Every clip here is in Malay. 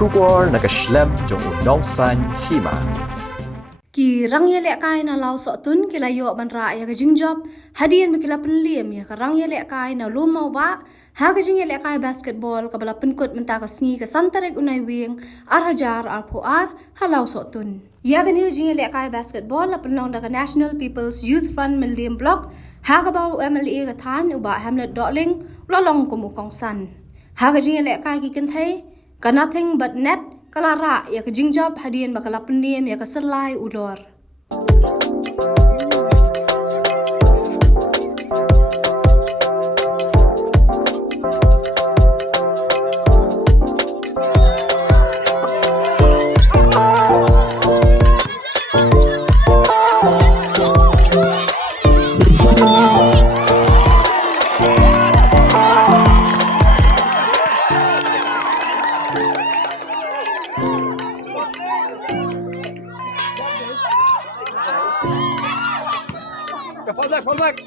Shubor nakaslem jong unongsan Hima. Ki Jingïalehkai na Lawsohtun kila yo banra ya Jingjob hadian mikila Mylliem ya Jingïalehkai na lumau ba ha Jingïalehkai basketball kabala Pynkut mentaka sngi ka santarek unai wing arhajar arpoar ha Lawsohtun ya ni Jingïalehkai basketball la penong da National People's Youth Front Mylliem block ha ka ba MLA ka than uba Hamlet Dotling lolong kumukong san ha Jingïalehkai ki kenthai ka nothing but net Kalara ya ke Jingjob hadian bakala Mylliem ya ke selai ulor. Fall back.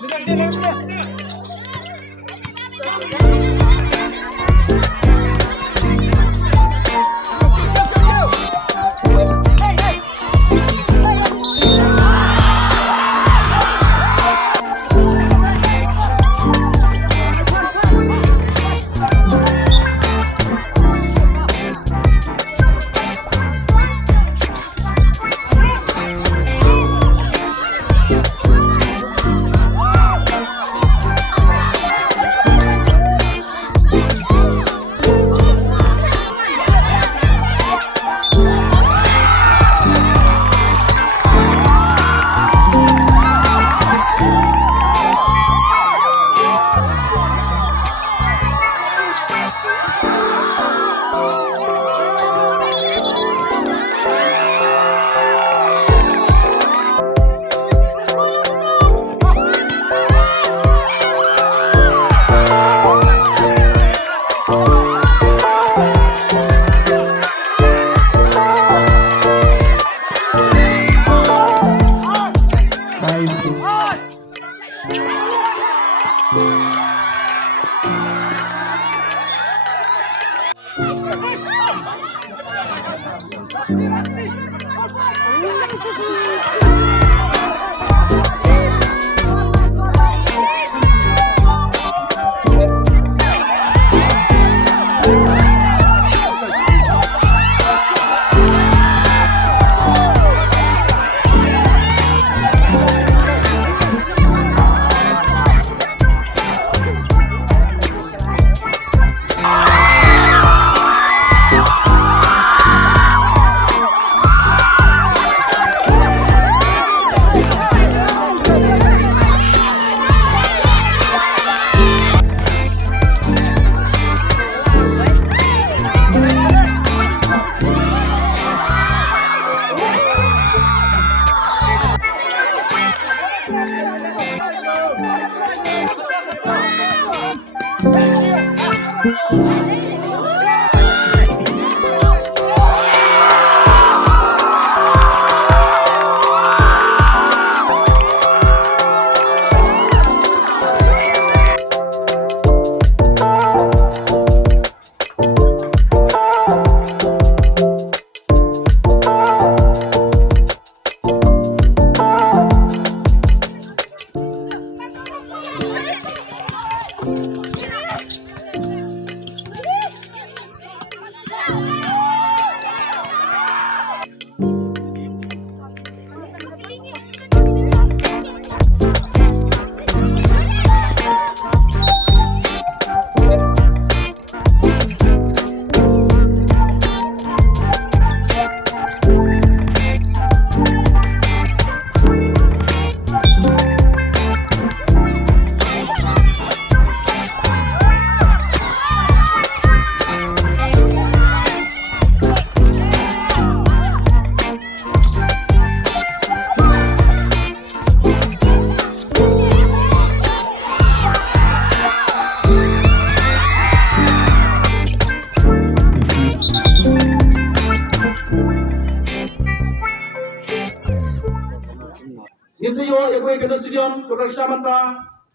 Kena studium kepada Syamata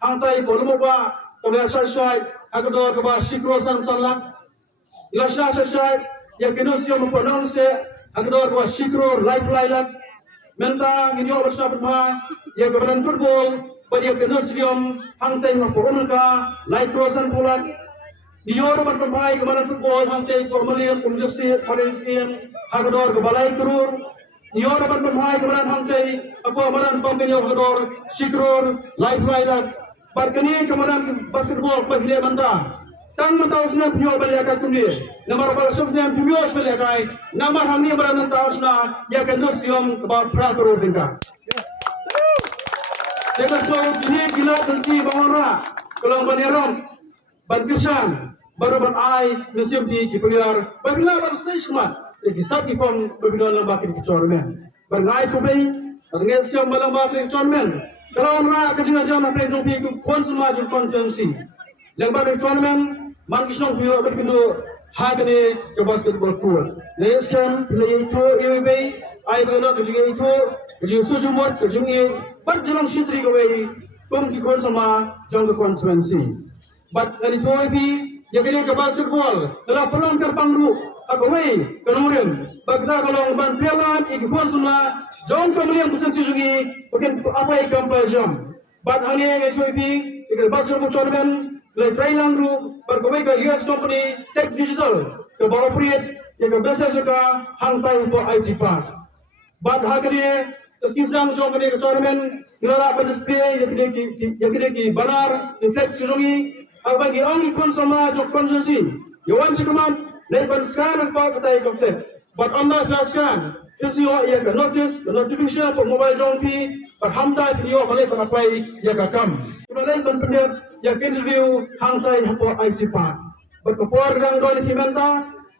Hangtai Kolumuba kepada Syashai Agador kepada Syikrosan Salak Ilasya Syashai yang kena siapa mempunyai se agak dua sikro life lilat menta nginyo bersama berma yang kemudian football bagi kena siapa hantai mempunyai life crosan pulat Dior bermain kemarin football hantai Mylliem umjasi Pynkut hagdor kebalai turur. Dior bermain kemarin hantai kemarin pembelian hagdor sikror life lilat. Berkini kemarin basketball pembelian manta. Tang manta usna punya beliakai tundi. Nama rapal sofnya punya beliakai. Nama hamni kemarin manta usna ya kendus diom kebab praturur tingkat. Jika soal ini gila tenti bawara kalau banerom bankisan baru berai musim di Kipeliar bagla bersih semua jadi satu pun berbeda lembaga kecormen bernai kubai terus jam lembaga kecormen kalau orang kerja jam apa yang dia konsumasi konvensi lembaga kecormen manusia punya berkendu hagni ke basketball court terus jam play itu ini ai benar kerja itu kerja sujumur kerja ini berjalan sitri kubai kumki konsuma jam konvensi but dari itu yang kini ke basketball telah peluang terpanggu agawai kenurin bagda kalau bantuan ikut semua jom kemudian bukan sejauh mungkin apa yang kampai jam but hanya yang itu basketball tournament mulai Thailand ru berkawai ke US company tech digital ke bawah period yang ke besar suka hantai untuk IT Park but hanya sekisah jom kini ke tournament ngelak berdisplay yang kini banar refleks sejauh bagi orang ikut sama jok konsumsi. Yawan cekuman lepas sekarang apa kata konflik. But anda jelaskan, isu yang ke notification for mobile jompi, berhamdai video balik berapai yang kakam. Kemudian pendengar yang interview hantai apa IT Park. Berkepor dengan dua dimenta,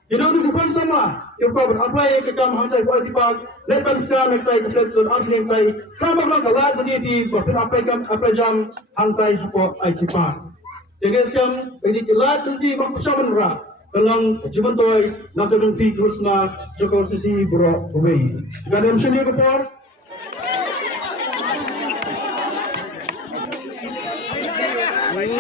jadi ikut sama. Yang kau berapai kakam hantai IT Park, lepas sekarang kita konflik dan asli kita. Sama orang kalah jadi berapai jam hantai apa IT Park. Jadi sekarang ini kelas nanti berpusat benar dalam cuman toy nanti nanti terusnya joko sisi bro kembali. Jika ada mesin yang kepar. Ini